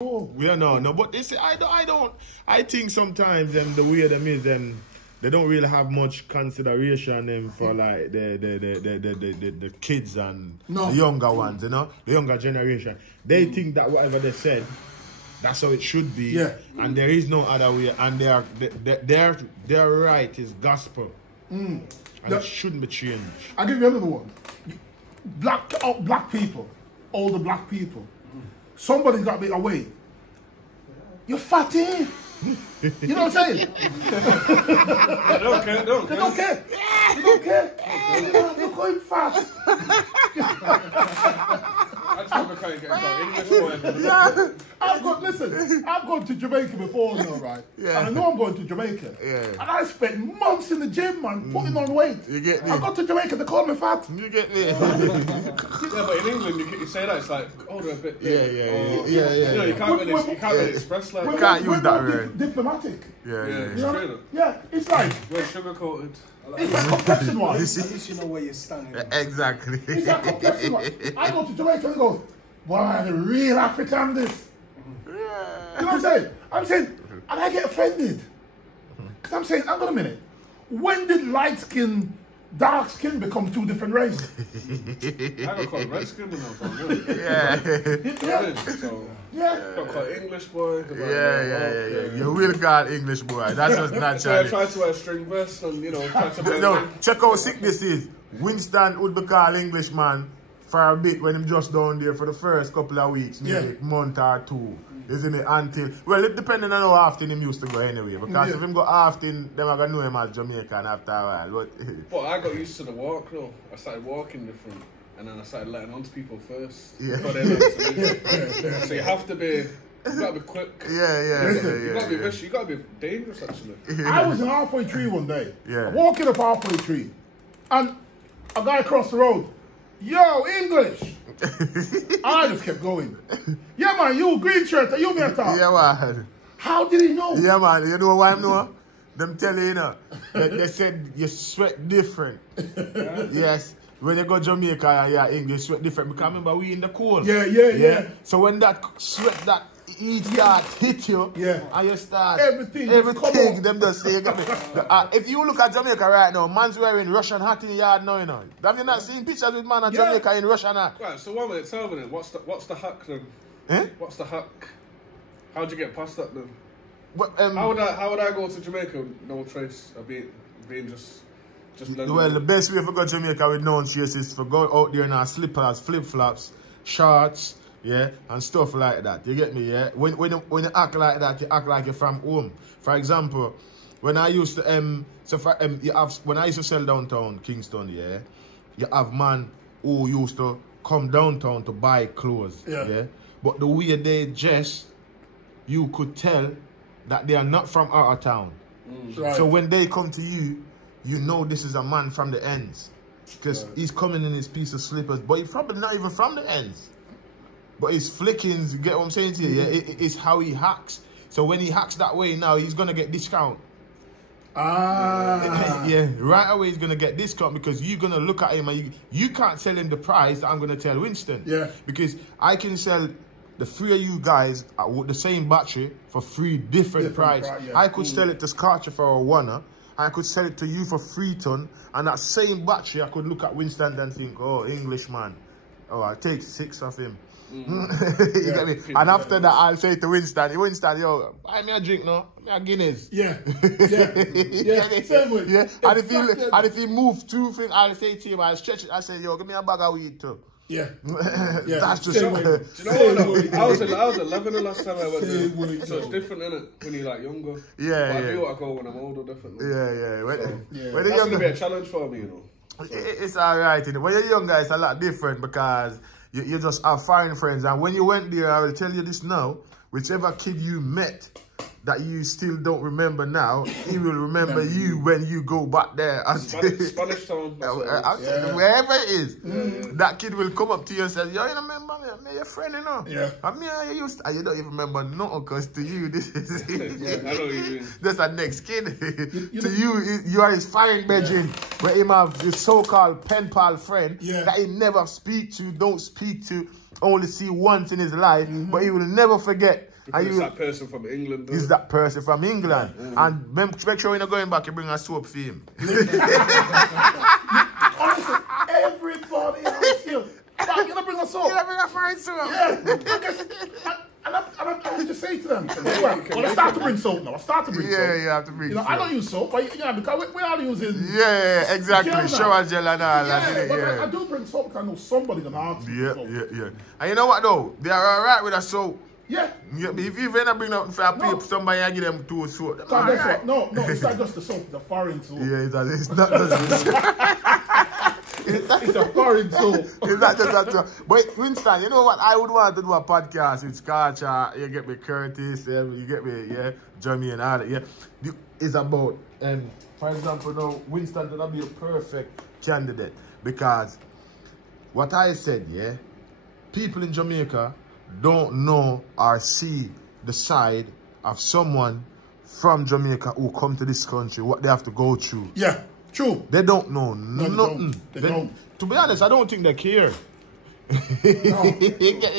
Oh, yeah, no, but they say I think sometimes the way them is they don't really have much consideration for like the kids and the younger ones, you know, the younger generation. They think that whatever they said, that's how it should be, and there is no other way, and their right is gospel, and it shouldn't be changed. I'll give you another one. Black people, older black people, somebody's got to be away. You're fatty. You know what I'm saying? They don't care. They don't care. They don't care. You're going fat. I've gone to Jamaica before, you know, right? Yeah. And I know I'm going to Jamaica. Yeah. And I spent months in the gym, man, putting on weight. You get me? I got to Jamaica, they call me fat. You get me? Yeah, but in England, you say that, it's like, oh, they're a bit big. Yeah. You know, you can't really express like that. You can't use that word. Diplomatic. Yeah, it's like... We're sugar-coated. It's like complexion-wise. At least you know where you're standing. Exactly. It's like complexion-wise. I go to Jamaica and go, boy, the real African this. You know what I'm saying? I'm saying, and I get offended. Because I'm saying, hang on a minute. When did light skin, dark skin become two different races? I got called red skin when I was on got called English boy. Yeah. You will call English boy. That's just natural. So I tried to wear a string vest and, you know, try to... No, check how sick this is. Winston would be called Englishman for a bit when him just down there for the first couple of weeks, maybe a month or two. Isn't it? Until, well, it depending on how often him used to go anyway. Because if him go often, them are going to know him as Jamaican after a while. But I got used to the walk though. I started walking different. And then I started letting on to people first. Yeah. So you have to be, you gotta be quick. You gotta be vicious. You gotta be dangerous actually. I was in halfway tree one day. Walking up halfway tree. And a guy across the road, yo, English. I just kept going. Yeah, man, you green shirt, you me a talk. Yeah, man. How did he know? Yeah, man, you know why I know? Them tell you, you know, they said you sweat different. Yes. When you go Jamaica, English sweat different. Because remember, we in the cold. Yeah. So when that sweat, that heat start hit you, and you start everything them just say. If you look at Jamaica right now, man's wearing Russian hat in the yard now, you know. Have you not seen pictures with man at Jamaica in Russian hat? Right, so 1 minute, tell me then, what's the hack then? What's the hack? How'd you get past that then? But, how would I go to Jamaica with no trace of being just well, the best way for go to Jamaica with no trace is for go out there in our slippers, flip-flops, shorts, and stuff like that. You get me, When you act like that, you act like you're from home. For example, when I used to when I used to sell downtown Kingston, you have man who used to come downtown to buy clothes, But the way they dress, you could tell that they are not from out of town. Right. So when they come to you, you know this is a man from the ends. Because he's coming in his piece of slippers, but he's probably not even from the ends. But his flickings, you get what I'm saying to you? It's how he hacks. So when he hacks that way now, he's going to get discount. Right away he's going to get discount because you're going to look at him and you can't tell him the price that I'm going to tell Winston. Because I can sell the three of you guys with the same battery for three different prices. I could sell it to Scarcher for a $1. I could sell it to you for 3 ton, and that same battery, I could look at Winston and think, oh, Englishman. Oh, I'll take 6 of him. You get me? And after that, I'll say to Winston, yo, buy me a drink, no? Buy me a Guinness. Same way. And if he move 2 things, I'll say to him, I'll stretch it, I'll say, yo, give me a bag of weed too. That's just do you know what? I was 11 the last time I went there. So it's different, innit? When you're like younger. But I do what I go when I'm older, definitely. That's going to be a challenge for me, you know. It's alright, you know. When you're younger, it's a lot different because you just have foreign friends. And when you went there, I will tell you this now, whichever kid you met that you still don't remember now, he will remember you when you go back there. Spanish town. Wherever it is. That kid will come up to you and say, yo, you remember me? I'm your friend, you know? And me, you don't even remember nothing because to you, this is I know what you mean. That's the next kid. To you are his firing bedroom, where him have his so-called pen pal friend that he never speak to, don't speak to, only see once in his life, but he will never forget It's that person from England. Is that person from England. And make sure when you're going back, you bring a soap for him. Honestly, everybody else here. You're gonna bring a soap. You're gonna bring a fine soap. Yeah. And I used to say to them, well, I start to bring soap now. I start to bring soap. Yeah, you have to bring soap. I don't use soap, but because we are using... Yeah, exactly. Shower gel and all that. But I do bring soap because I know somebody's going to ask me. Yeah. And you know what though? They are alright with a soap. Yeah. If you ever bring nothing for a people, somebody and give them 2 soap. Right. No, it's not just the soap, the foreign soap. Yeah, it's not just the soap. It's a foreign soap. It's not just that soap. But Winston, you know what? I would want to do a podcast with Scarcha, you get me Curtis, you get me, Jeremy and all that, It's about, for example, now, Winston gonna be a perfect candidate because what I said, people in Jamaica don't know or see the side of someone from Jamaica who come to this country, what they have to go through. Yeah, true. They don't know nothing. They don't. To be honest, I don't think they care.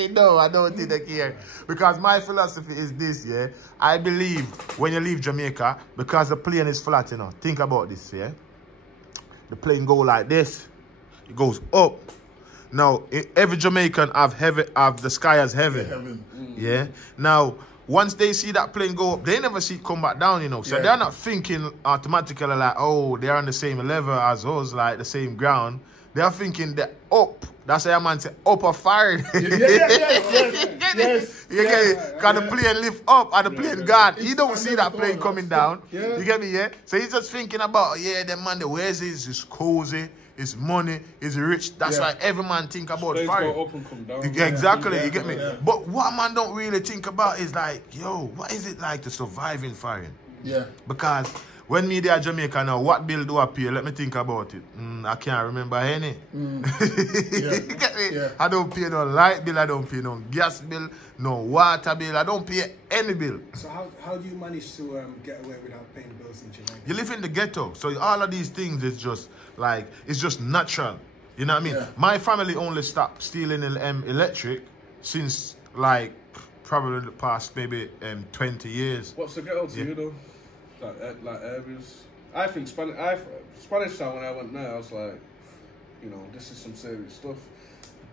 No, I don't think they care. Because my philosophy is this, I believe when you leave Jamaica, because the plane is flat, think about this, the plane go like this. It goes up. Now, every Jamaican have the sky as heaven. Now, once they see that plane go up, they never see it come back down, So they're not thinking automatically like, oh, they're on the same level as us, like the same ground. They're thinking they're up. That's why a man say up or fired. Yes. You get it? Because the plane lift up and the plane gone. He don't see that plane coming down. You get me, So he's just thinking about, them man, the ways is cozy. It's money, it's rich. That's why every man think about fire. Go up and come down. Exactly, you get me? But what man don't really think about is like, what is it like to survive in foreign? Because when me there Jamaica now, what bill do I pay? Let me think about it. I can't remember any. You get me? I don't pay no light bill, I don't pay no gas bill, no water bill, I don't pay any bill. So how do you manage to get away without paying bills in Jamaica? You live in the ghetto, so all of these things is just like, it's just natural. You know what I mean? My family only stopped stealing electric since like probably the past maybe 20 years. What's the ghetto to you though? Like areas. I think Spanish Town when I went there, I was like, this is some serious stuff.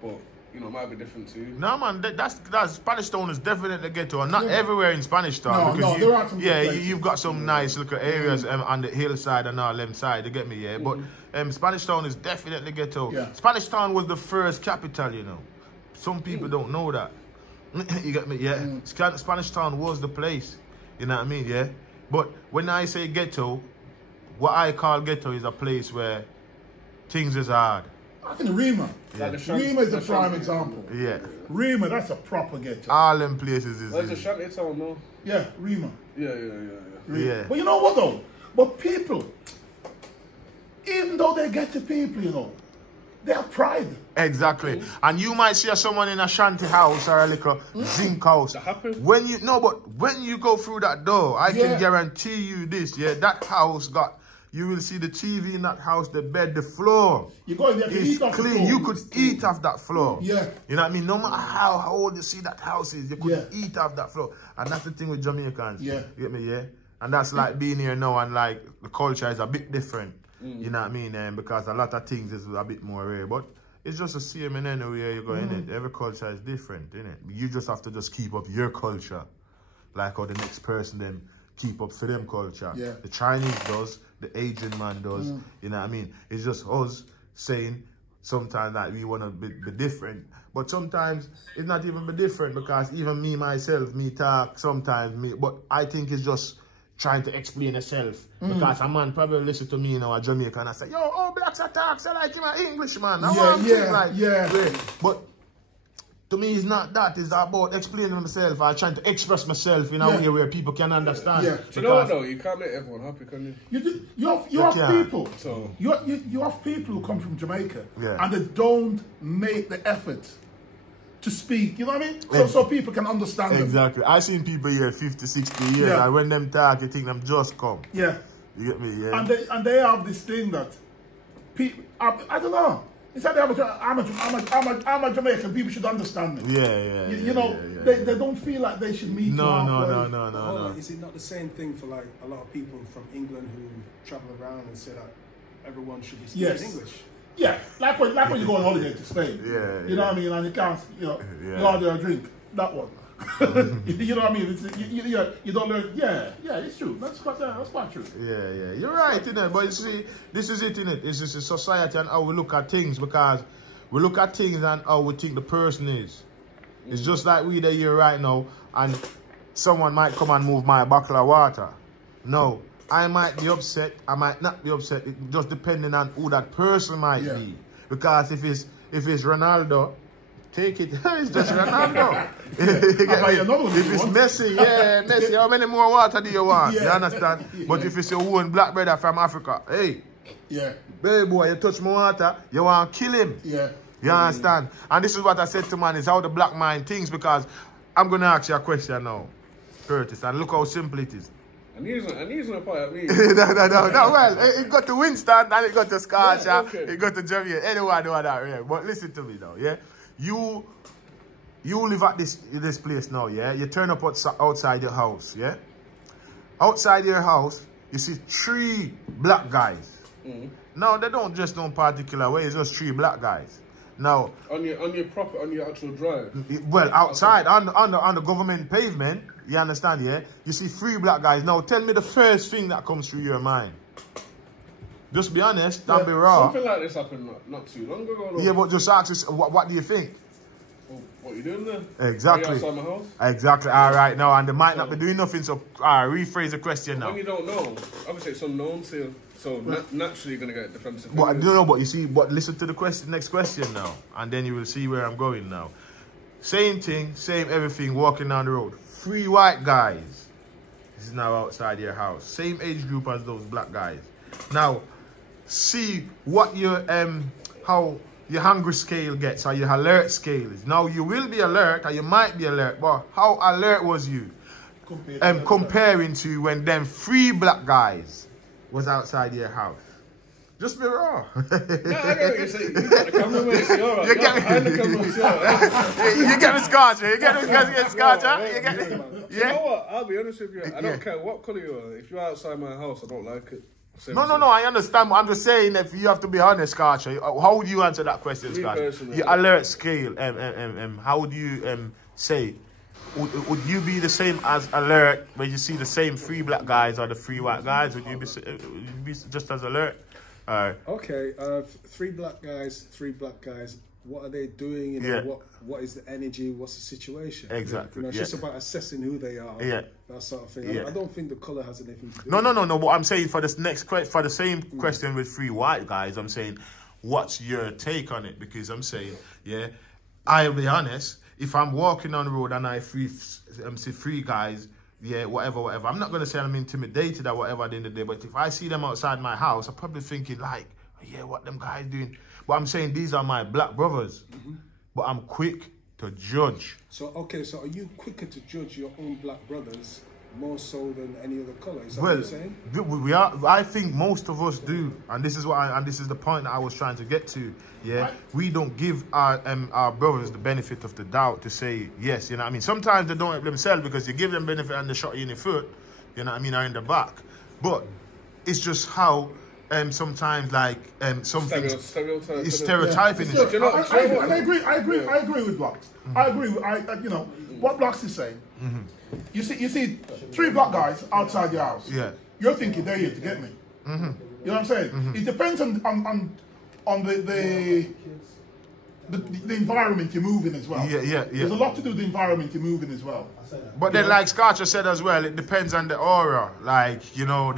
But it might be different to you. No man, that's Spanish Town is definitely ghetto, and not everywhere in Spanish Town. No, there are some you've got some nice little areas on the hillside and all them side. You get me, But Spanish Town is definitely ghetto. Spanish Town was the first capital, Some people don't know that. You get me, Spanish Town was the place. You know what I mean, But when I say ghetto, what I call ghetto is a place where things is hard. I think Rima. Rima is a prime example. Rima, that's a proper ghetto. All them places is... There's a shanty town, no? Yeah, Rima. Yeah. But you know what though? But people, even though they're ghetto people, they have pride. Exactly. And you might see someone in a shanty house or a little zinc house. That happens. When you go through that door, I can guarantee you this, that house you will see the TV in that house, the bed, the floor. You go in there to eat off clean. The floor. You could eat off that floor. Yeah. You know what I mean? No matter how old you see that house is, you could eat off that floor. And that's the thing with Jamaicans. You get me, And that's like being here now and like the culture is a bit different. You know what I mean? Because a lot of things is a bit more rare. But it's just the same in anywhere you go, innit? Every culture is different, innit? You just have to just keep up your culture. Like how the next person then keep up for them culture. The Chinese does, the Asian man does. You know what I mean? It's just us saying sometimes that we want to be different. But sometimes it's not even be different because even me, myself, me talk sometimes. But I think it's just trying to explain yourself. Because a man probably listen to me, a Jamaican, and I say, yo, blacks are talk, so like him an Englishman. But to me, it's not that. It's about explaining myself or trying to express myself in a way where people can understand. Do you know what though? You can't make everyone happy, can you? You have people. So you have people who come from Jamaica and they don't make the effort to speak, you know what I mean? So people can understand them. Exactly. I've seen people here 50, 60 years, and when them talk, you think them just come. You get me? And they have this thing that people, I don't know. Instead, I'm a Jamaican. People should understand me. Yeah. You know, they don't feel like they should meet. No. Is it not the same thing for like a lot of people from England who travel around and say that everyone should be speaking English? Yeah, like when you go on holiday to Spain. You know what I mean, and you can't, go out there and drink that one. You know what I mean? You don't learn. Yeah, it's true. That's quite true. Yeah. You're right, innit? But you see, this is it, innit? It's just a society and how we look at things, because we look at things and how we think the person is. It's just like we there here right now, and someone might come and move my bottle of water. No, I might be upset. I might not be upset. It just depending on who that person might be. Because if it's Ronaldo, take it. It's just Ronaldo. If it's Messi, Messi. How many more water do you want? You understand? But if it's your own black brother from Africa, hey, baby boy, you touch my water, you want to kill him. You understand? And this is what I said to man, is how the black mind thinks, because I'm going to ask you a question now, Curtis, and look how simple it is. And he's not part of me. No. Well, it got to Winston, and it got to Scotia, it got to Jamaica. Anyone know that, yeah? But listen to me now, yeah? You live at this place now, yeah? You turn up outside your house, yeah? Outside your house, you see 3 black guys. Now, they don't just no particular way, it's just 3 black guys. Now, on your actual drive. Well, outside on the government pavement, you understand, yeah? You see 3 black guys. Now, tell me the first thing that comes through your mind. Just be honest, don't be raw. Something like this happened not too long ago. Though. Yeah, but just ask us, what do you think? Well, what are you doing there? Exactly. Are you outside my house? Exactly. All right, now, and they might not be doing nothing, so rephrase the question now. When you don't know, obviously it's unknown to you. So naturally you're going to get defensive. But you see, but listen to the next question now, and then you will see where I'm going now. Same thing, same everything, walking down the road. 3 white guys. This is now outside your house. Same age group as those black guys. Now, see what your how your hungry scale gets, or your alert scale is. Now you will be alert, or you might be alert, but how alert was you comparing to when them 3 black guys was outside your house? Just be raw. No, I get what you're saying. You got the camera, mate. It's all right. You get me scotch, you get me scotch, You get me? You know what? I'll be honest with you. I don't care what colour you are. If you're outside my house, I don't like it. No, I understand. I'm just saying, if you have to be honest, Scarcha, how would you answer that question, Scarcha? Your alert scale, how would you say? Would you be the same as alert when you see the same 3 black guys or the 3 white guys? Would you be just as alert? Okay, 3 black guys, 3 black guys. What are they doing? You know, what is the energy? What's the situation? Exactly. You know, it's just about assessing who they are. That sort of thing. I don't think the colour has anything to do. No. What I'm saying for this next for the same question with 3 white guys, I'm saying, what's your take on it? Because I'm saying, I'll be honest. If I'm walking on the road and I see 3 guys, whatever, I'm not going to say I'm intimidated or whatever at the end of the day, but if I see them outside my house, I'm probably thinking like, what them guys doing? But I'm saying these are my black brothers, but I'm quick to judge. So, okay, so are you quicker to judge your own black brothers more so than any other colour? Is that what you're saying? We are. I think most of us do, and this is this is the point that I was trying to get to. Yeah, we don't give our brothers the benefit of the doubt to say yes. You know what I mean? Sometimes they don't help themselves because you give them benefit and they shot you in the foot. You know what I mean? Or in the back. But it's just how sometimes like some things is stereotyping. I agree with Blocks. I agree with you know what Blocks is saying. You see 3 black guys outside your house. You're thinking they're here to get me. You know what I'm saying? It depends on the environment you're moving as well. There's a lot to do with the environment you're moving as well. But then, like Scarcha said as well, it depends on the aura. Like, you know,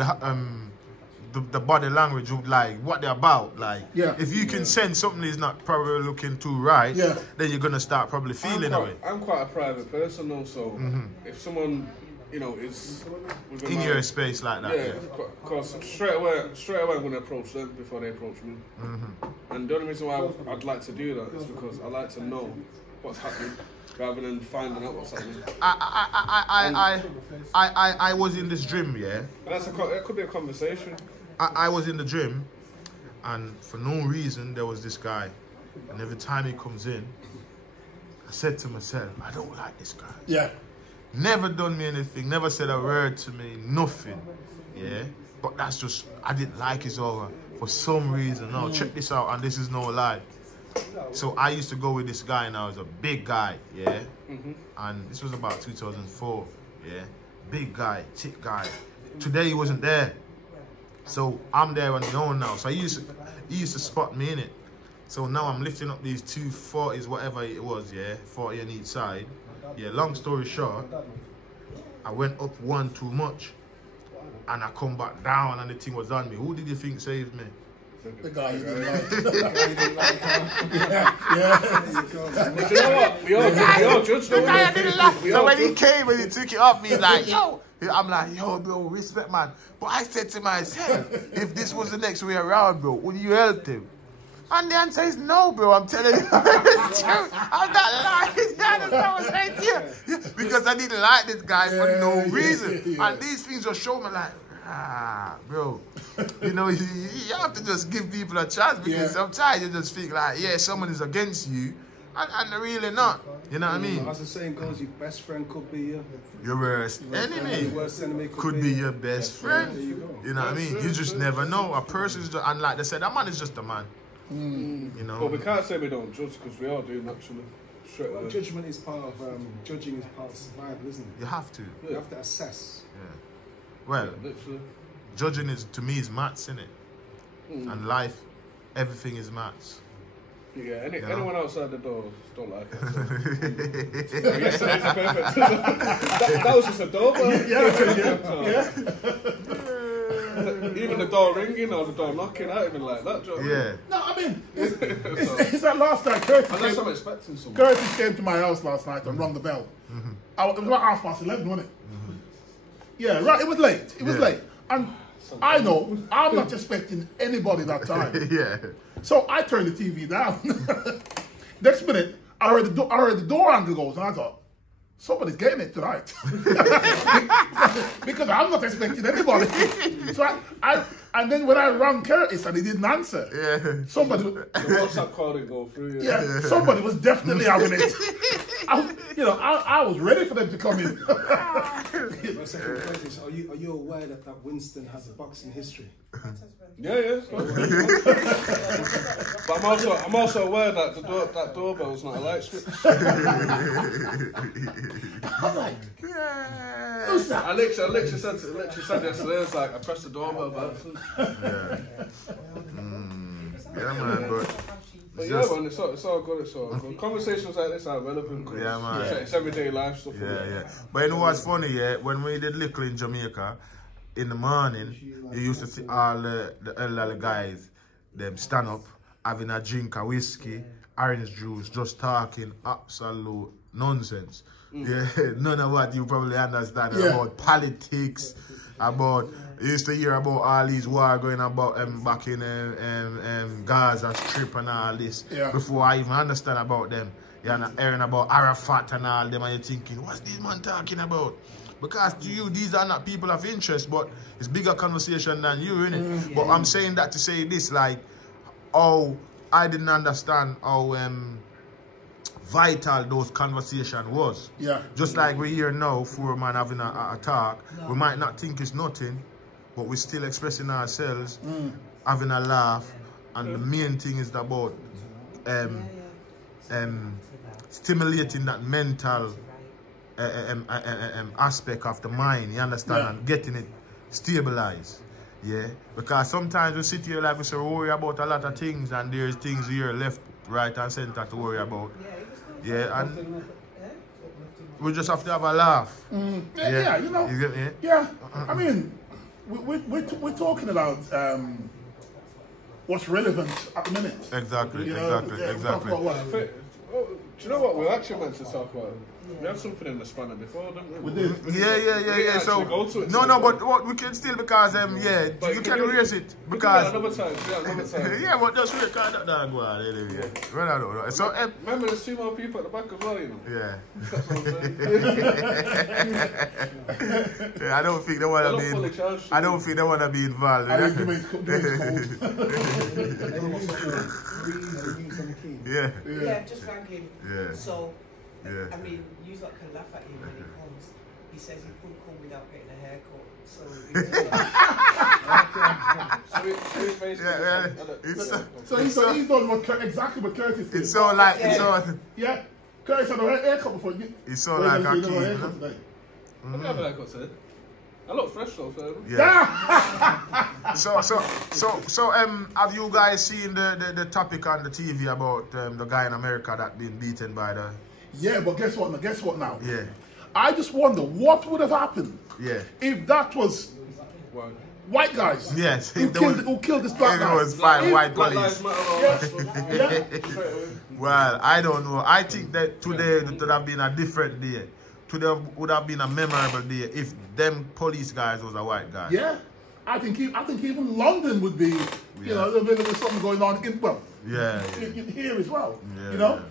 the body language, like what they're about. Like, if you can sense something is not probably looking too right, then you're gonna start probably feeling it. I'm quite a private person, though, so if someone, you know, is in your space like that, of course, straight away I'm gonna approach them before they approach me. And the only reason why I'd like to do that is because I like to know what's happening, rather than finding out what's happening. I was in this gym, And that could be a conversation. I was in the gym, and for no reason there was this guy And every time he comes in, I said to myself, I don't like this guy. Yeah. Never done me anything, never said a word to me, nothing. Yeah? But that's just, I didn't like his aura for some reason. No, check this out, and this is no lie. So I used to go with this guy, and I was a big guy, yeah? And this was about 2004, yeah? Big guy, thick guy. Today he wasn't there. So I'm there on my own now. So he used to spot me in it. So now I'm lifting up these 240s, whatever it was, yeah? 40 on each side. Yeah, long story short, I went up one too much. And I come back down and the thing was on me. Who did you think saved me? The guy you didn't like. But you know what? We all judged the guy I didn't like. So when he came and he took it off me, like, yo. I'm like, yo, bro, respect, man. But I said to myself, if this was the next way around, bro, would you help him? And the answer is no, bro. I'm telling you. I'm not lying. That's what I was saying to you. Because I didn't like this guy for no reason. And these things just show me like, bro. You know, you have to just give people a chance because sometimes you just think like, yeah, someone is against you. And they're really not. You know what I mean? As the saying goes, your best friend could be your worst enemy. Your worst enemy could be your best friend. You know what I mean? You just never know. A person's just, and like they said, a man is just a man. You know. But we can't say we don't judge because we all do naturally. Well, judgment is part of judging is part of survival, isn't it? You have to. You have to assess. Yeah. Well, judging is to me is maths, innit? And life, everything is maths. Yeah, anyone outside the door don't like it. So. Yesterday's perfect. that was just a doorbell. Even the door ringing or the door knocking, I don't even like that job. Yeah. No, I mean, it's that last night. Curtis I'm expecting someone. Curtis came to my house last night and rang the bell. It was about 11:30, wasn't it? Yeah, right. It was late. It was late. And I know I'm not expecting anybody that time. Yeah. So I turned the TV down. Next minute, I heard the door handle goes, and I thought, somebody's getting it tonight. Because I'm not expecting anybody. So and then when I rang Curtis and he didn't answer, somebody... The WhatsApp call didn't go through. Yeah, somebody was definitely having it. I was ready for them to come in. My second question is, are you aware that Winston has a boxing history? Yeah. But I'm also aware that that doorbell's not a light switch. I'm like, who's that? I literally said yesterday, I was like, I pressed the doorbell by accident. Yeah, man, but yeah, man, it's all good, it's all good. Conversations like this are relevant. Yeah, man. It's everyday life stuff. Yeah. But you know what's funny, yeah? When we did Little in Jamaica, in the morning, you used to see all the elderly guys, them stand up, having a drink of whiskey, orange juice, just talking absolute nonsense. Yeah, none of what you probably understand about politics, about... You used to hear about all these war going about back in Gaza Strip and all this before I even understand about them. You're hearing about Arafat and all them and you're thinking, what's this man talking about? Because to you, these are not people of interest, but it's bigger conversation than you, innit? But I'm saying that to say this, like, I didn't understand how vital those conversations was. Yeah. Just like we're here now, four man having a talk, we might not think it's nothing, but we're still expressing ourselves, having a laugh, and the main thing is about stimulating that mental aspect of the mind, you understand, and getting it stabilized. Yeah, because sometimes we sit here like we say we worry about a lot of things, and there's things here left, right, and center to worry about. Yeah, and we just have to have a laugh. Yeah, you know. You get me? Yeah, I mean, we're talking about what's relevant at the minute. Exactly, exactly. Do you know what we're actually meant to talk about? We had something in the spanner before, didn't we? We did. Yeah. So no, but what we can still because yeah, but you can erase it because another time. Yeah, but just wait, can't that go on anyway. Well, I don't know. So remember, there's 2 more people at the back as well, you know. Yeah. That's what I'm saying. Yeah, I don't think they want to be. I don't think they want to be involved. Yeah. Yeah, just rang him. Yeah. So, yeah. I mean, you lot can laugh at him when he comes. He says he couldn't come without getting a haircut. So, he's done exactly what Curtis did. It's so like, it's so. Yeah, Curtis had a haircut before. It's so like a key. I have a haircut today. I look fresh though, yeah. So have you guys seen the topic on the TV about the guy in America that been beaten by the? Yeah, but guess what? Guess what now? Yeah. I just wonder what would have happened. Yeah. If that was white guys. Yes. Who killed this black guy? It was 5 white police. Yeah. Well, I don't know. I think that today would have been a different day. Today would have been a memorable day if them police guys was a white guy. Yeah, I think even London would be, you know, there was something going on in here as well. Yeah, you know,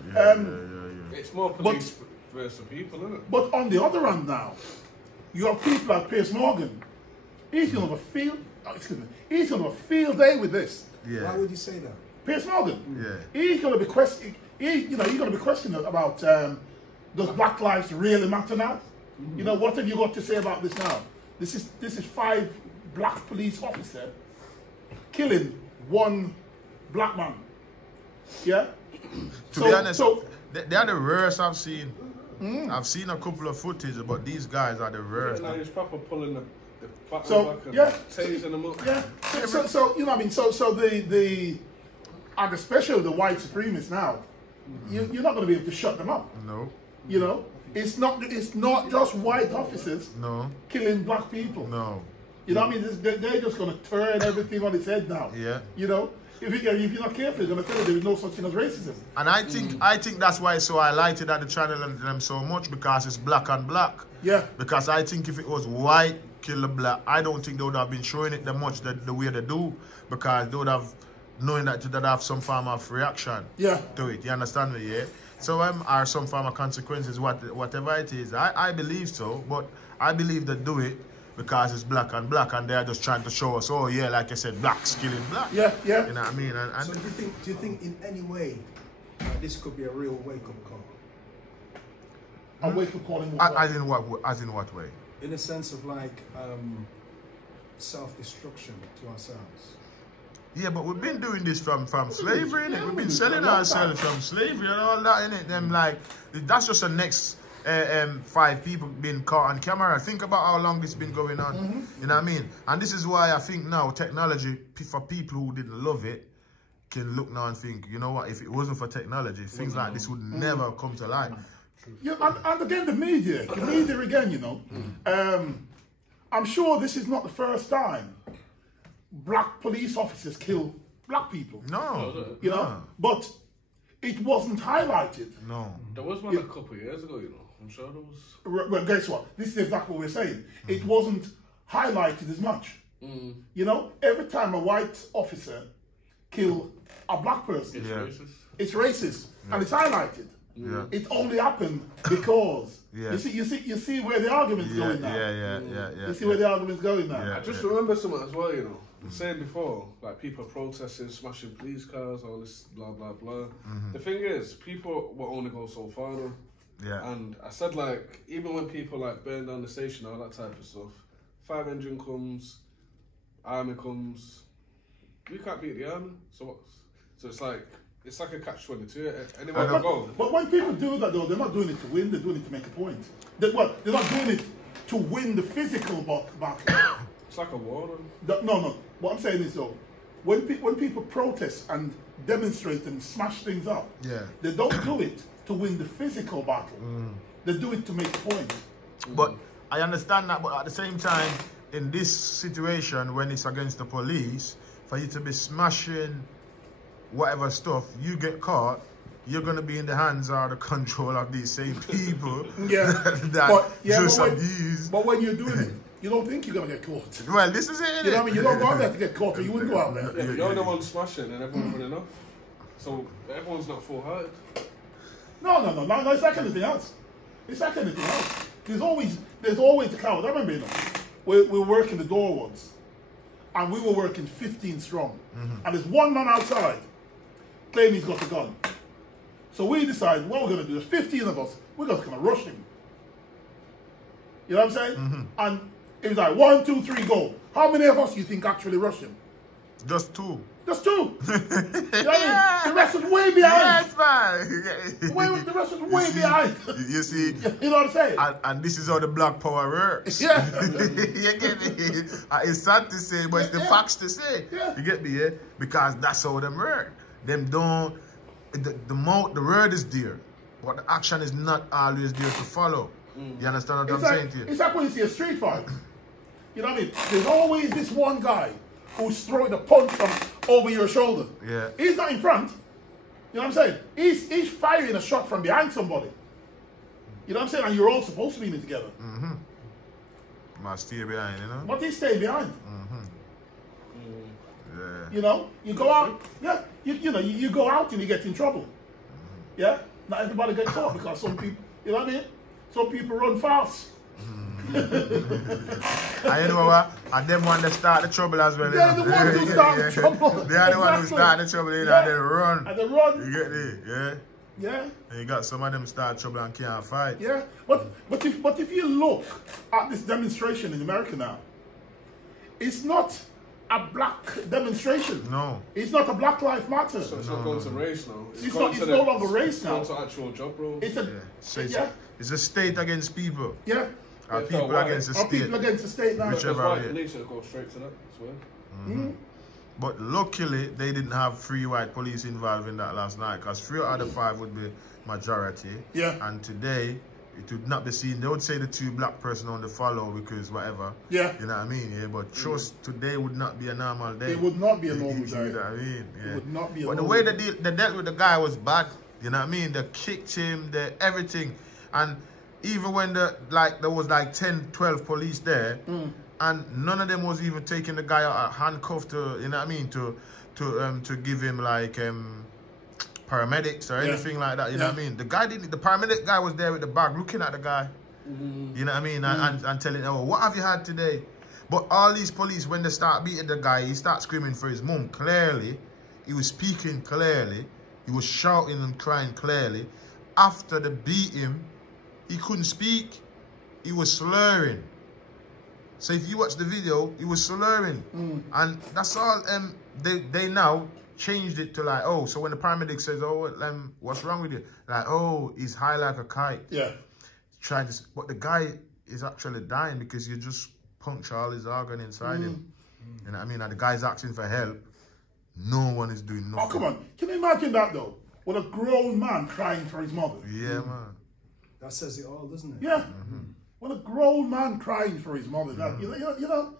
it's more police versus people, isn't it? But on the other hand now, you have people like Piers Morgan. He's gonna have a field. He's gonna have a field day with this. Yeah. Why would you say that? Piers Morgan. Yeah. He's gonna be questioning. He's gonna be questioning about. Does Black lives really matter now? You know, what have you got to say about this now? This is 5 black police officers killing 1 black man. Yeah? To be honest, they are the worst I've seen. I've seen a couple of footage, but these guys are the worst. Yeah, he's proper pulling the back and tasing them up. Yeah. So you know what I mean? So and especially the white supremacists now, you're not going to be able to shut them up. No. You know, it's not just white officers killing black people. No. You know what I mean? They're just going to turn everything on its head now. Yeah. You know, if you're not careful, they're going to tell you there is no such thing as racism. And I think that's why it's so highlighted at the channel and them so much, because it's black and black. Yeah. Because I think if it was white kill the black, I don't think they would have been showing it that much the way they do, because they would have knowing that they'd have some form of reaction to it. You understand me? Yeah. So are some form of consequences, whatever it is. I believe so, but I believe they do it because it's black, and they're just trying to show us, oh yeah, like I said, blacks killing black. Yeah. You know what I mean? And so do you think in any way this could be a real wake-up call? A wake-up call in what way? As in what way? In the sense of like self-destruction to ourselves. Yeah, but we've been doing this from slavery, innit? We've been selling ourselves from slavery and all that, innit? Them like, that's just the next 5 people being caught on camera. Think about how long this been going on. You know what I mean? And this is why I think now technology, for people who didn't love it, can look now and think, you know what, if it wasn't for technology, things like this would never come to light. Yeah, and again, the media again, you know. I'm sure this is not the first time black police officers kill black people. No. You know? But it wasn't highlighted. No. There was one a couple of years ago, you know. I'm sure there was. Well, guess what? This is exactly what we're saying. It wasn't highlighted as much. You know? Every time a white officer kill a black person, it's racist. And it's highlighted. Yeah. It only happened because you see where the argument's going now. You see where the argument's going now. I just remember something as well, you know. Saying before, like people protesting, smashing police cars, all this blah blah blah. The thing is, people will only go so far though. Yeah. And I said, like, even when people like burn down the station, all that type of stuff, fire engine comes, army comes, we can't beat the army. So what? So it's like a catch-22. Anywhere we go. But when people do that though, they're not doing it to win. They're doing it to make a point. They're not doing it to win the physical battle. It's like a war. No. What I'm saying is though, when people protest and demonstrate and smash things up, they don't do it to win the physical battle. They do it to make a point. But I understand that, but at the same time, in this situation, when it's against the police, for you to be smashing whatever stuff, you get caught, you're going to be in the hands or the control of these same people abuse. But when you're doing it, you don't think you're going to get caught. Well, this is it. You know what I mean? You don't go out there to get caught, or you wouldn't go out there. Yeah, you're the one smashing and everyone's running off. So everyone's not full-hearted. No, it's like anything else. It's like anything else. There's always the cowards. I remember, we were working the door once, and we were working 15 strong. And there's one man outside claiming he's got a gun. So we decided what we're going to do. There's 15 of us. We're just going to rush him. You know what I'm saying? And it was like 1, 2, 3, go. How many of us do you think actually rushed him? Just 2. Just 2. You know what I mean? The rest was way behind. Yes, man. The rest was way behind. You see? You know what I'm saying? And this is how the black power works. Yeah. You get me? It's sad to say, but it's the facts to say. Yeah. You get me? Yeah? Because that's how them work. Them don't... The word is there, but the action is not always there to follow. You understand what I'm saying to you? It's like when you see a street fight. You know what I mean? There's always this one guy who's throwing a punch from over your shoulder. Yeah. He's not in front. You know what I'm saying? He's firing a shot from behind somebody. You know what I'm saying? And you're all supposed to be in it together. Must stay behind, you know? But he's staying behind. Yeah. You know? You go out, you go out and you get in trouble. Yeah? Not everybody gets caught because some people, you know what I mean? Some people run fast. And you know what? And them one that start the trouble as well. They're the ones who start the trouble. They are the ones who start the trouble, and they run. And they run. You get it? Yeah. Yeah. And you got some of them start trouble and can't fight. Yeah. But if you look at this demonstration in America now, it's not a black demonstration. No. It's not a Black Lives Matter. So it's not going to race now. It's no longer race now. It's going to actual job role. It's a state against people. Yeah. Or people against the state. Or people against the state now. Whichever way. They should go straight to that as well. But luckily, they didn't have 3 white police involved in that last night, because 3 out of 5 would be majority. Yeah. And today, it would not be seen. They would say the 2 black person on the follow because whatever. Yeah. You know what I mean? Yeah. But trust, today would not be a normal day. It would not be a normal day. You know what I mean? Yeah. It would not be a normal day. But the way they dealt with the guy was bad. You know what I mean? They kicked him, everything. And even when there was like 10, 12 police there, and none of them was even taking the guy out handcuffed to, you know what I mean, to give him like paramedics or anything like that. You know what I mean? The paramedic guy was there with the bag looking at the guy. You know what I mean? And telling him, oh, what have you had today? But all these police, when they start beating the guy, he starts screaming for his mum. Clearly, he was speaking clearly. He was shouting and crying clearly. After they beat him, he couldn't speak. He was slurring. So if you watch the video, he was slurring. And that's all. They now changed it to like, oh, so when the paramedic says, oh, what's wrong with you? Like, oh, he's high like a kite. Yeah. But the guy is actually dying because you just puncture all his organ inside him. You know what I mean? And the guy's asking for help. No one is doing nothing. Oh, come on. Can you imagine that, though? With a grown man crying for his mother. Yeah, man. That says it all, doesn't it? Yeah. With a grown man crying for his mother. That, you know?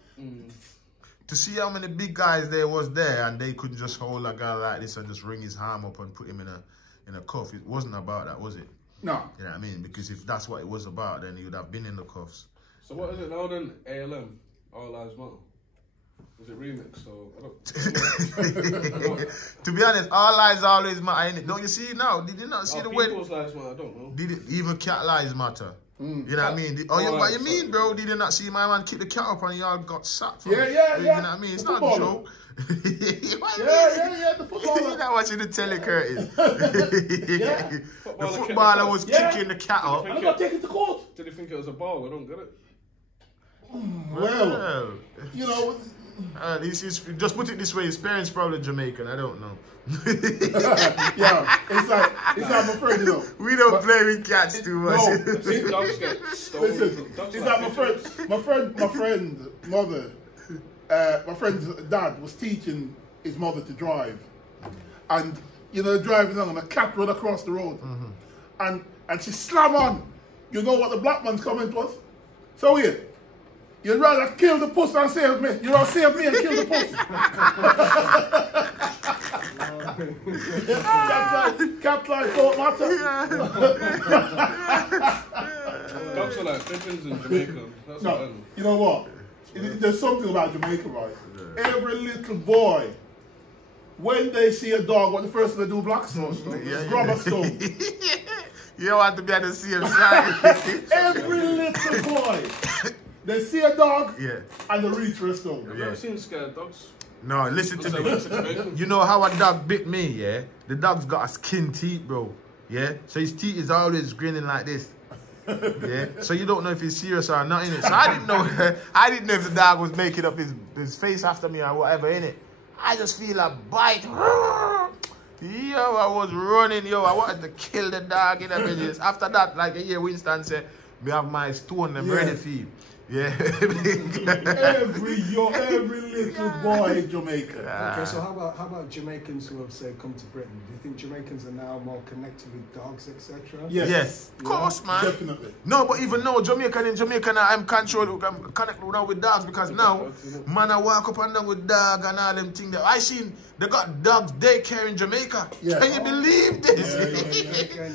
To see how many big guys there was there, and they couldn't just hold a guy like this and just ring his arm up and put him in a cuff. It wasn't about that, was it? No. You know what I mean? Because if that's what it was about, then he would have been in the cuffs. So what is it now then? ALM? All Lives Matter? Was it remix? So I don't... To be honest, all lives always matter, innit? Don't you see it now? Did you not see the way? People's lives matter, I don't know. Did it, even cat lives matter? You know what I mean? What you mean, bro? Did you not see my man kick the cat up and he all got sacked from it? Yeah. You know what I mean? It's not a joke. Yeah, the footballer. You're not watching the telly, Curtis. Yeah. The footballer was kicking the cat up. I got taken to court. Did he think it was a ball? I don't get it. Well, you know... just put it this way, his parents probably Jamaican, I don't know. Yeah, it's like my friend, you know. We don't play with cats too much. No, dogs get stolen. Listen, it's like my friend's dad was teaching his mother to drive. And, you know, driving along and a cat run across the road. And she slam on. You know what the black man's comment was? So here. You'd rather kill the puss than save me. You'd rather save me and kill the puss. Captain Fort Matter. Dogs are like pigeons in Jamaica. That's what I know. You know what? There's something about Jamaica, right? Every little boy, when they see a dog, what the first thing they do, black stone, grab a stone. You don't want to be on the same side. Every little boy, they see a dog and they reach for a stone. Have you ever seen scared dogs? No, listen to me. You know how a dog bit me, yeah? The dog's got a skin teeth, bro. Yeah? So his teeth is always grinning like this. Yeah? So you don't know if he's serious or not in it. So I didn't know if the dog was making up his face after me or whatever in it. I just feel a bite. Yo, I was running, yo. I wanted to kill the dog in the videos. After that, like a year, Winston said, we have my stone them ready for you. Yeah. every little boy in Jamaica. Okay, so how about Jamaicans who have say come to Britain? Do you think Jamaicans are now more connected with dogs, etc.? Yes. Of course, man. Definitely. No, but even now, Jamaican now, I'm controlled, I'm connected now with dogs because now, man, I walk up and down with dog and all them things. I seen they got dogs daycare in Jamaica. Yeah. Can you believe this?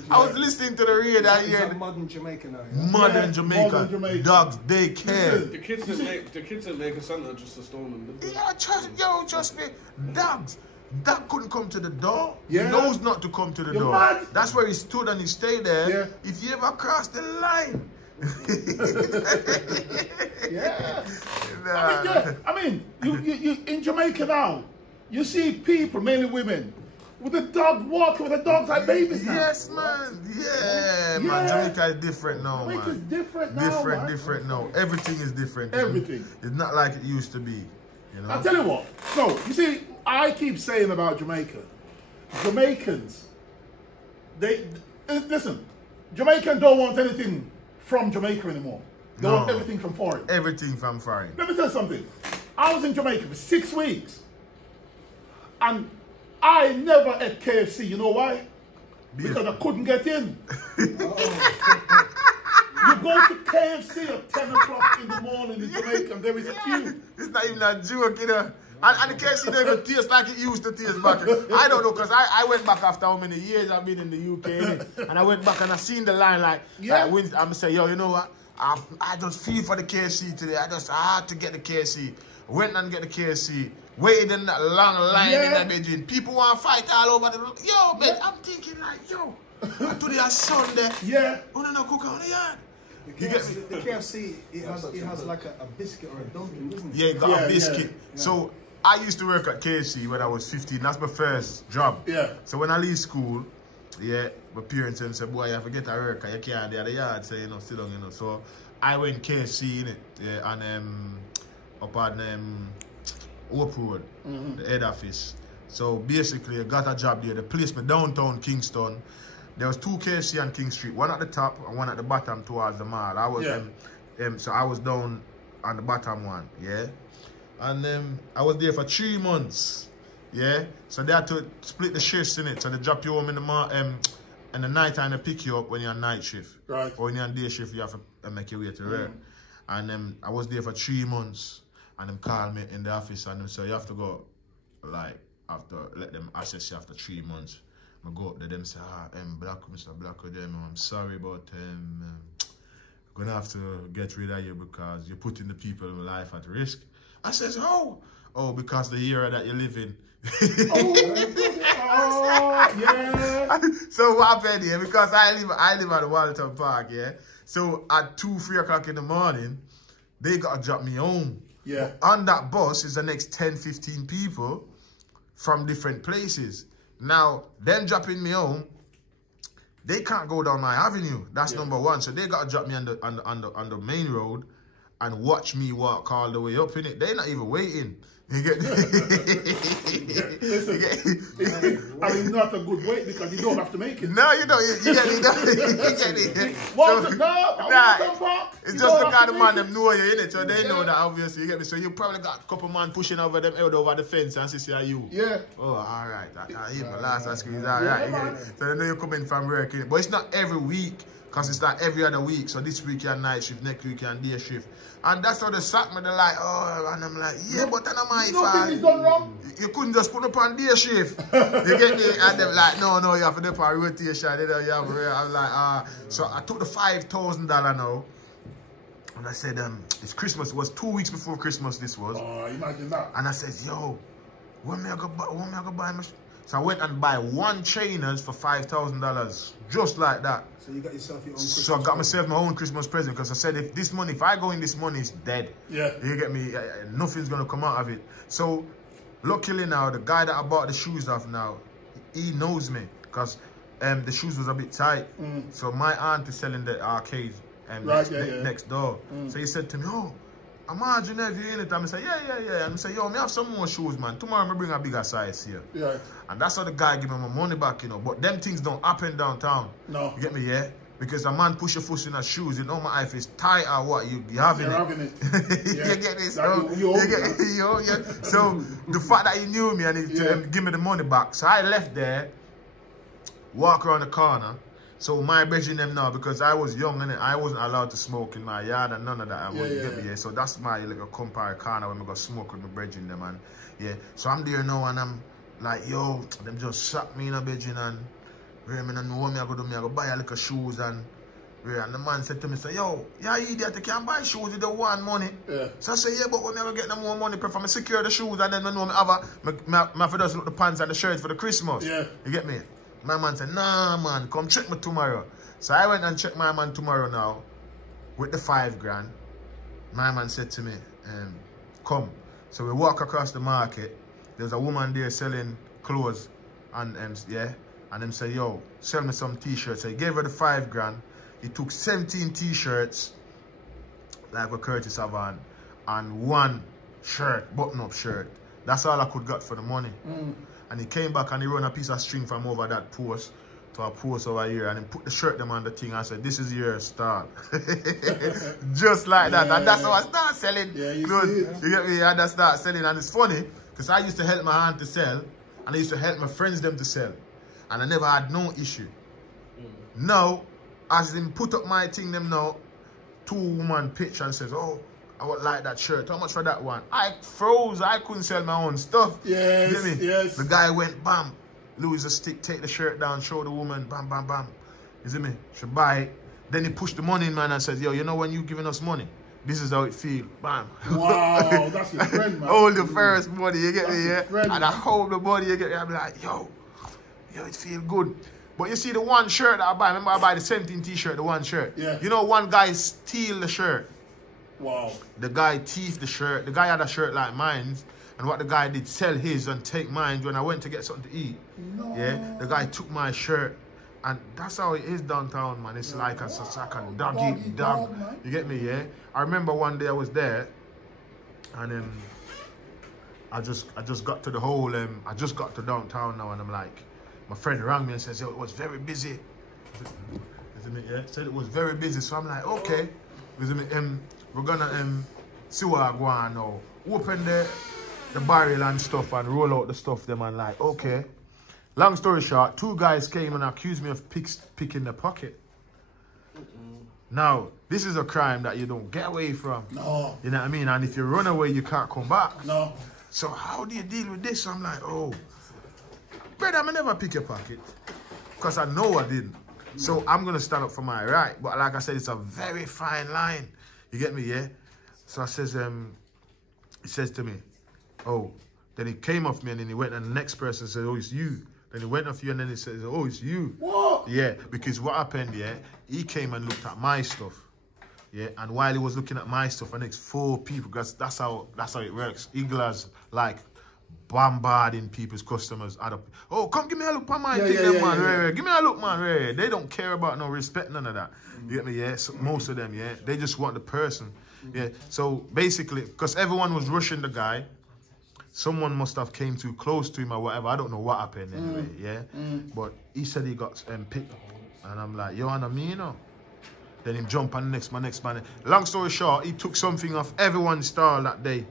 I was listening to the radio that year. Modern Jamaica now. Modern Jamaica. Dogs daycare. The kids that make a Santa just to storm them. Yeah, trust me. Dogs. Dog couldn't come to the door. Yeah. He knows not to come to the door. Mad. That's where he stood and he stayed there. Yeah. If you ever cross the line. Yeah. Nah. I mean, you in Jamaica now, you see people, mainly women, with the dog walking with the dogs like babies now. Yes, man. Yeah, man. Jamaica is different now, man. Jamaica's different now, man. Different now. Everything is different. Everything. It's not like it used to be. You know? I'll tell you what. So, you see, I keep saying about Jamaica, Jamaicans, listen, Jamaicans don't want anything from Jamaica anymore. They want everything from foreign. Everything from foreign. Let me tell you something. I was in Jamaica for 6 weeks. And I never ate KFC. You know why? Because I couldn't get in. You go to KFC at 10 o'clock in the morning in Jamaica and there is a queue. It's not even a joke, you know. And the KFC don't even taste like it used to taste back. I don't know, because I went back after how many years I've been in the UK, and I went back and I seen the line like I'm saying, yo, you know what? I just feel for the KFC today. I had to get the KFC. Went and get the KFC. Waited in that long line in that Beijing. People want to fight all over the... Yo, man, I'm thinking like, yo, today is Sunday. Yeah. Wanna not cook on the yard? The KFC, it has like a biscuit or a dumpling, doesn't it? Yeah, it got a biscuit. Yeah. So I used to work at KFC when I was 15. That's my first job. Yeah. So when I leave school, my parents said, boy, you have to get a work, you can't do the yard, so, sit down, So I went KFC, in it, and up on Hope Road, the head office. So basically, I got a job there. They placed me downtown Kingston. There was 2 KFC on King Street, one at the top and one at the bottom towards the mall. I was so I was down on the bottom one, and I was there for 3 months, So they had to split the shifts in it. So they drop you home in the night and they pick you up when you're on night shift, right? Or when you're on day shift, you have to make your way to work. And I was there for 3 months, and them called me in the office and them said, you have to go, like, after let them assess you after 3 months. I go up to them and say, Mr. Black, I'm sorry, but I'm going to have to get rid of you because you're putting the people in life at risk. I says, how? Oh, because the era that you live in. So what happened here? Because I live at Walton Park, So at 2, 3 o'clock in the morning, they got to drop me home. Yeah. On that bus is the next 10, 15 people from different places. Now, them dropping me home, they can't go down my avenue. That's number one. So they got to drop me on the main road and watch me walk all the way up in it. They're not even waiting. You get Listen, I mean, not a good wait because you don't have to make it. No, you don't. You get it. It's just the kind of man them know you in it, so they know that obviously. You get me. So you probably got a couple man pushing over them out over the fence and see you. Yeah. Oh, all right. I can't hear my last squeeze. All right. So they know you're coming from work, but it's not every week. Because it's like every other week. So this week you're night shift, next week you're day shift. And that's how they sack me. They're like, oh, and I'm like, yeah, but then my fault. Nothing is done wrong. You couldn't just put up on day shift. You get me? And they're like, no, you have to do up on rotation. I'm like, So I took the $5,000 now. And I said, it's Christmas. It was 2 weeks before Christmas this was. Oh, imagine that. And I said, yo, when me I go buy my... So I went and buy 1 trainers for $5,000. Just like that. So you got yourself your own Christmas So I got myself my own Christmas present because I said if I go in this money, it's dead. Yeah. You get me? Nothing's going to come out of it. So luckily now, the guy that I bought the shoes off now, he knows me because the shoes was a bit tight. So my aunt is selling the arcade next door. So he said to me, oh, imagine if you in it. And I say, yeah. And I say, yo, me have some more shoes, man. Tomorrow I bring a bigger size here. Yeah. And that's how the guy give me my money back, you know. But them things don't happen downtown. No. You get me, yeah? Because a man push your foot in his shoes, you know my if it's tight or what, you having You're it. having it. Yeah. You get this, bro? So the fact that he knew me and he give me the money back. So I left there, walk around the corner. So my brethren them now, because I was young and I wasn't allowed to smoke in my yard and none of that. Yeah. So that's my little compare corner when I go smoke with my brethren them, and so I'm there now and I'm like, yo, them just shot me in a brethren and I don't know what I go buy a little shoes and the man said to me, say, yo, yeah, idiot, you can't buy shoes, you don't want money. Yeah. So I say, yeah, but when I get no more money, prefer me secure the shoes and then I know I have to just look the pants and the shirts for the Christmas. Yeah. You get me? My man said, nah, man, come check me tomorrow. So I went and checked my man tomorrow now with the $5,000. My man said to me, come. So we walk across the market. There's a woman there selling clothes and them say, yo, sell me some t-shirts. So he gave her the $5,000. He took 17 t-shirts, like what Curtis have on, and 1 shirt, button-up shirt. That's all I could get for the money. And he came back and he run a piece of string from over that post to a post over here and he put the shirt them on the thing and said, this is your start. Just like that. And that's how I start selling. Yeah, you get me? And I start selling. And it's funny because I used to help my aunt to sell and I used to help my friends them to sell. And I never had no issue. Now, as them put up my thing them now, 2 women pitch and says, oh, I would like that shirt. How much for that one? I froze. I couldn't sell my own stuff. Yes, you get me? Yes. The guy went, bam, lose a stick, take the shirt down, show the woman, bam, bam, bam. You see me? She buy it. Then he pushed the money in, man, and says, yo, you know when you giving us money? This is how it feel. Bam. Wow, that's your friend, man. Hold the first money, you get me, yeah? Friend, and I hold the money, you get me? I'm like, yo, it feel good. But you see the 1 shirt that I buy, remember I buy the 17 t-shirt, the 1 shirt. Yeah. You know, one guy steal the shirt. Wow. The guy thieved the shirt. The guy had a shirt like mine. And what the guy did, sell his and take mine when I went to get something to eat. No. Yeah. The guy took my shirt. And that's how it is downtown, man. It's like a dog. You get me, yeah? I remember one day I was there. And I just got to the whole, I just got to downtown now. And I'm like, my friend rang me and says, yo, it was very busy. Isn't it, yeah? Said it was very busy. So I'm like, okay. Isn't it, we're gonna see what I go on now. Open the barrel and stuff and roll out the stuff them and like, okay. Long story short, 2 guys came and accused me of picking the pocket. Now, this is a crime that you don't get away from. No. You know what I mean? And if you run away, you can't come back. No. So how do you deal with this? I'm like, oh, brother, I never pick your pocket. Because I know I didn't. So I'm going to stand up for my right. But like I said, it's a very fine line. You get me, yeah? So I says, he says to me, oh, then he came off me and then he went and the next person said, oh, it's you. Then he went off you and then he says, oh, it's you. What? Yeah, because what happened, yeah, he came and looked at my stuff. Yeah, and while he was looking at my stuff, the next 4 people, because that's how it works. Eagles like bombarding people's customers. Oh, come give me a look on my thing, man. Give me a look, man. They don't care about no respect, none of that. You get me, yeah? So most of them, yeah? They just want the person. Yeah. So basically, because everyone was rushing the guy, someone must have came too close to him or whatever. I don't know what happened anyway, yeah? But he said he got picked. And I'm like, yo, and me, you know? Then him jump on my next man. Long story short, he took something off everyone's stall that day.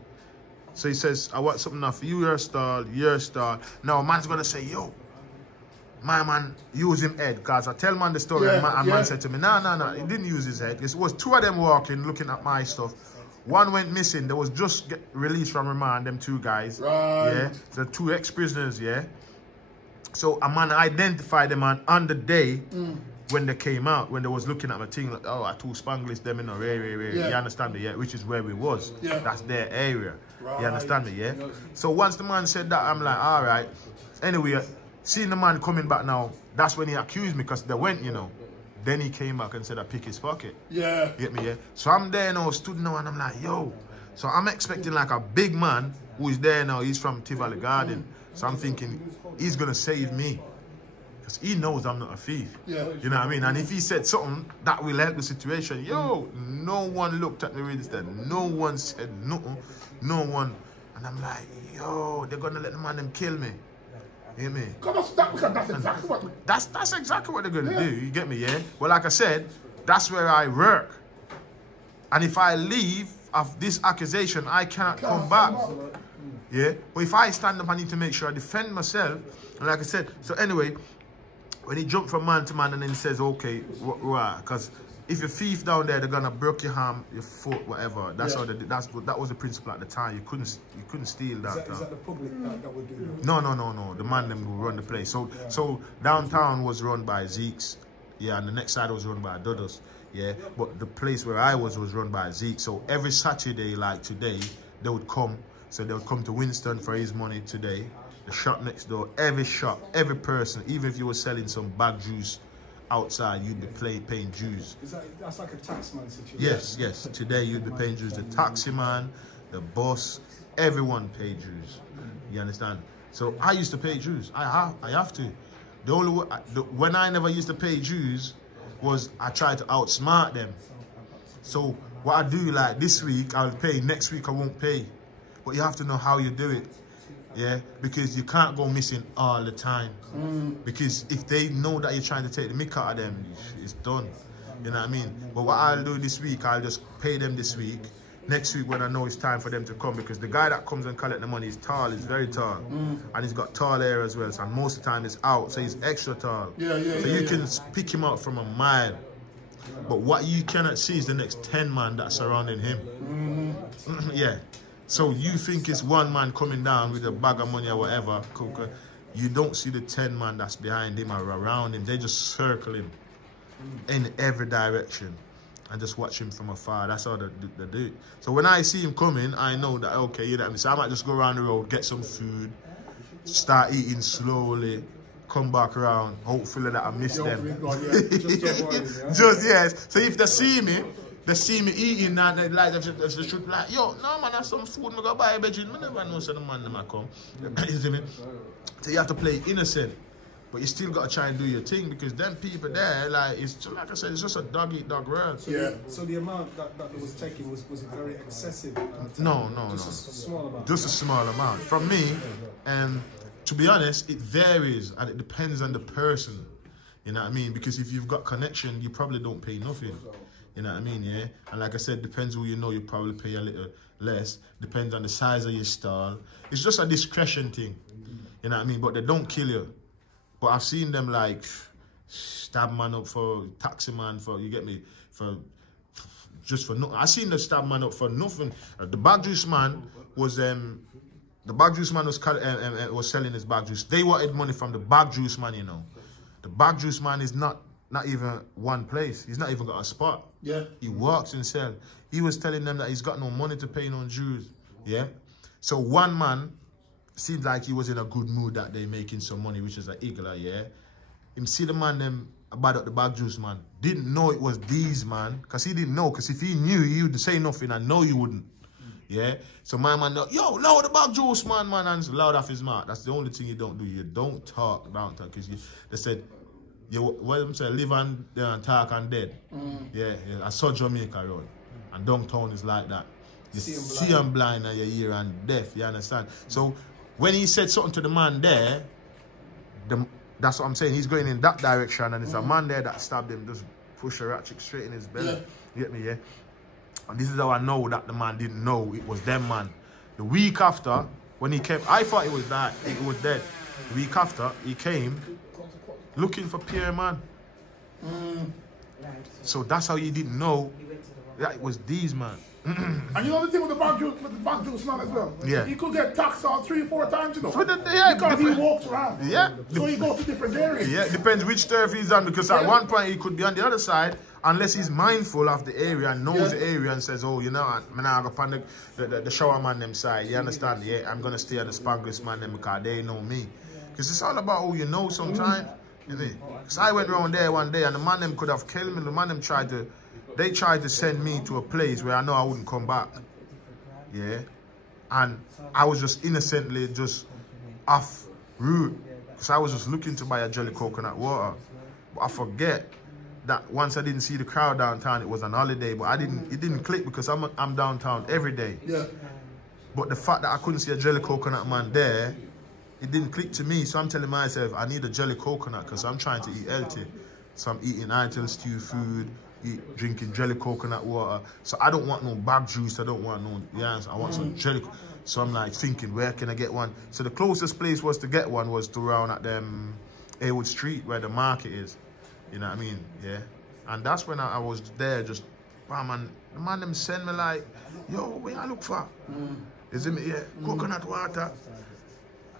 So he says, I want something off your stall, your stall. Now, a man's going to say, yo, my man used him head, because I tell man the story, and man said to me, no, he didn't use his head. It was two of them walking, looking at my stuff. One went missing. They was just released from remand, them two guys. Right. Yeah, the two ex-prisoners, yeah. So a man identified them on the day when they came out, when they was looking at my thing, like, oh, I two Spanglish, them in a you understand me, yeah? Which is where we was. Yeah. That's their area. Right. You understand me, yeah? So once the man said that, I'm like, all right. Anyway, seeing the man coming back now, that's when he accused me, because they went, you know. Then he came back and said, I pick his pocket. Yeah. You get me, yeah? So I'm there now, stood now, and I'm like, yo. So I'm expecting like a big man who is there now. He's from TAlK Garden. So I'm thinking, he's going to save me. Because he knows I'm not a thief. Yeah. You know what I mean? And if he said something, that will help the situation. Yo, no one looked at me really said, no one said nothing. No one. And I'm like, yo, they're going to let the man them kill me. You get me? That's exactly what... That's exactly what they're going to do. You get me, yeah? Well, like I said, that's where I work. And if I leave of this accusation, I cannot come back. Yeah? But if I stand up, I need to make sure I defend myself. And like I said, so anyway, when he jumped from man to man and then he says, okay, right, because if you're thief down there, they're gonna break your arm, your foot, whatever. That's how they did. That was the principle at the time. You couldn't steal that. Is that the public that would do that? No. The man them who run the place. So downtown was run by Zeke's, yeah, and the next side was run by Dodos, yeah. But the place where I was run by Zeke. So every Saturday, like today, they would come. So they would come to Winston for his money today. The shop next door, every shop, every person, even if you were selling some bag juice outside, you'd be paying dues. That's like a taxman situation? Yes. Today you'd be paying dues. The taxi man, the boss, everyone paid dues. You understand? So I used to pay dues. I have to. The only way, when I never used to pay dues was I tried to outsmart them. So what I do, like this week I'll pay, next week I won't pay. But you have to know how you do it. Yeah, because you can't go missing all the time. Because if they know that you're trying to take the mick out of them, it's done. You know what I mean? But what I'll do this week, I'll just pay them this week. Next week when I know it's time for them to come, because the guy that comes and collect the money is tall, he's very tall. And he's got tall hair as well, so most of the time it's out, so he's extra tall. So you can pick him up from a mile. But what you cannot see is the next 10 man that's surrounding him. Yeah. So you think it's one man coming down with a bag of money or whatever, you don't see the 10 man that's behind him or around him. They just circle him in every direction and just watch him from afar. That's how they do it. So when I see him coming, I know that, okay, you know what I mean? So I might just go around the road, get some food, start eating slowly, come back around, hopefully that I miss them. Just, yes. So if they see me eating and they like, they should like, yo, no man, that's some food, I go buy a bedroom. I never know so the man them come. You see me? So you have to play innocent. But you still got to try and do your thing, because them people there, like, it's like I said, it's just a dog-eat-dog world. So the amount that was taken, was it very excessive? No. Just a small amount? Just a small amount. From me, to be honest, it varies and it depends on the person. You know what I mean? Because if you've got connection, you probably don't pay nothing. You know what I mean, yeah? And like I said, depends who you know, you probably pay a little less. Depends on the size of your stall. It's just a discretion thing. You know what I mean? But they don't kill you. But I've seen them like stab man up for taxi man, for, you get me, for just for nothing. I seen them stab man up for nothing. The bag juice man was was selling his bag juice. They wanted money from the bag juice man, you know. The bag juice man is not even one place. He's not even got a spot. Yeah. He works and sells. He was telling them that he's got no money to pay no dues. Yeah. So one man seemed like he was in a good mood that day, making some money, which is an Igla, yeah. Him see the man them about the bag juice man. Didn't know it was these man, because he didn't know, because if he knew, he would say nothing and know you wouldn't. Yeah. So my man, yo, loud the bag juice man, and loud off his mouth. That's the only thing you don't do. You don't talk, because they said, live and talk and dead. Yeah. I saw Jamaica road. And downtown is like that. You see him blind and you hear and deaf, you understand? So when he said something to the man there, that's what I'm saying, he's going in that direction, and it's a man there that stabbed him, just push a ratchet straight in his belly. You get me, yeah? And this is how I know that the man didn't know it was them man. The week after, when he came, I thought it was dead. The week after, he came, looking for Pierre, man. So that's how you didn't know that it was these, man. And you know the thing with the back juice man as well? Yeah. He could get taxed on 3 or 4 times, you know. Yeah, because he walks around. Yeah. So he goes to different areas. Yeah, depends which turf he's on, because at one point he could be on the other side, unless he's mindful of the area and knows the area and says, oh, you know, I'm going to go on the shower man them side. You understand? Yeah, I'm going to stay at the Spanglers man them because they know me. Because it's all about who you know sometimes. Because I went around there one day and the man them could have killed me. The man them tried to send me to a place where I know I wouldn't come back. Yeah. And I was just innocently just off route. Because I was just looking to buy a jelly coconut water. But I forget that once I didn't see the crowd downtown, it was on holiday. But it didn't click because I'm downtown every day. Yeah. But the fact that I couldn't see a jelly coconut man there, it didn't click to me. So I'm telling myself, I need a jelly coconut because I'm trying to eat healthy. So I'm eating ital stew food, drinking jelly coconut water. So I don't want no bag juice. I don't want no yams. I want some jelly. So I'm like thinking, where can I get one? So the closest place was to get one was to around at Haywood Street where the market is. You know what I mean? Yeah. And that's when I was there just, wow, man, the man them send me like, yo, where I look for? Is it me? Yeah, coconut water.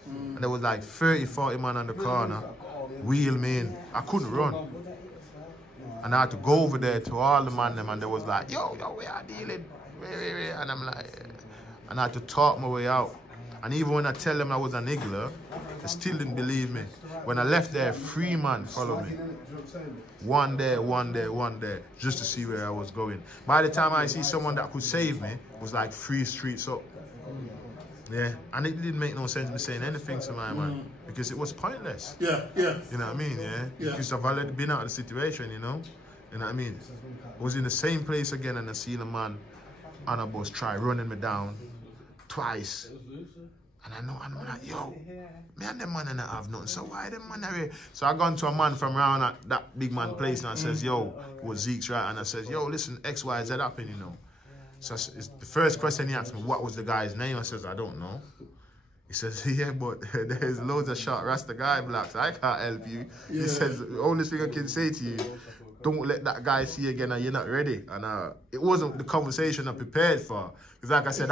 And there was like 30, 40 man on the corner, wheel me in. I couldn't run. And I had to go over there to all the man them, and they was like, yo, we are dealing. And I'm like, and I had to talk my way out. And even when I tell them I was an Igler, they still didn't believe me. When I left there, 3 man followed me. One day, just to see where I was going. By the time I see someone that could save me, it was like 3 streets up. Yeah, and it didn't make no sense me saying anything to my man because it was pointless. Yeah. You know what I mean? Yeah. Because I've already been out of the situation, you know? You know what I mean? I was in the same place again and I seen a man on a bus try running me down twice. And I know, and I'm like, yo, me and them man and I have nothing. So why them man are here? So I gone to a man from around at that big man place and I says, yo, it was Zeke's right? And I says, yo, listen, X, Y, Z happened, you know? So the first question he asked me, what was the guy's name? I says, I don't know. He says, yeah, but there's loads of short Rasta guy blacks. I can't help you. He says, the only thing I can say to you, don't let that guy see you again and you're not ready. And it wasn't the conversation I prepared for. Because like I said,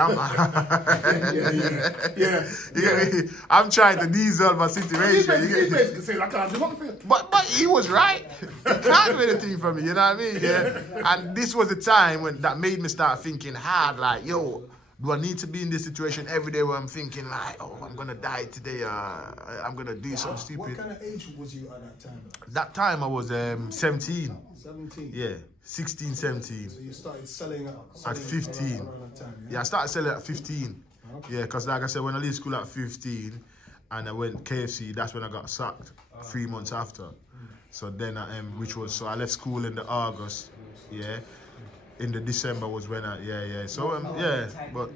I'm trying to diesel my situation. He basically said, I can't do nothing for you. But he was right. He can't do anything for me, you know what I mean? Yeah. And this was the time when that made me start thinking hard, like, yo, do I need to be in this situation every day where I'm thinking like, oh, I'm going to die today, I'm going to do something stupid. What kind of age was you at that time? That time I was 17. 17? Yeah, 16, 17. So you started selling at 15. Around that time, yeah, I started selling at 15. Okay. Yeah, because like I said, when I left school at 15 and I went KFC, that's when I got sacked 3 months after. So then so I left school in the August, yeah. In the December was when so, but...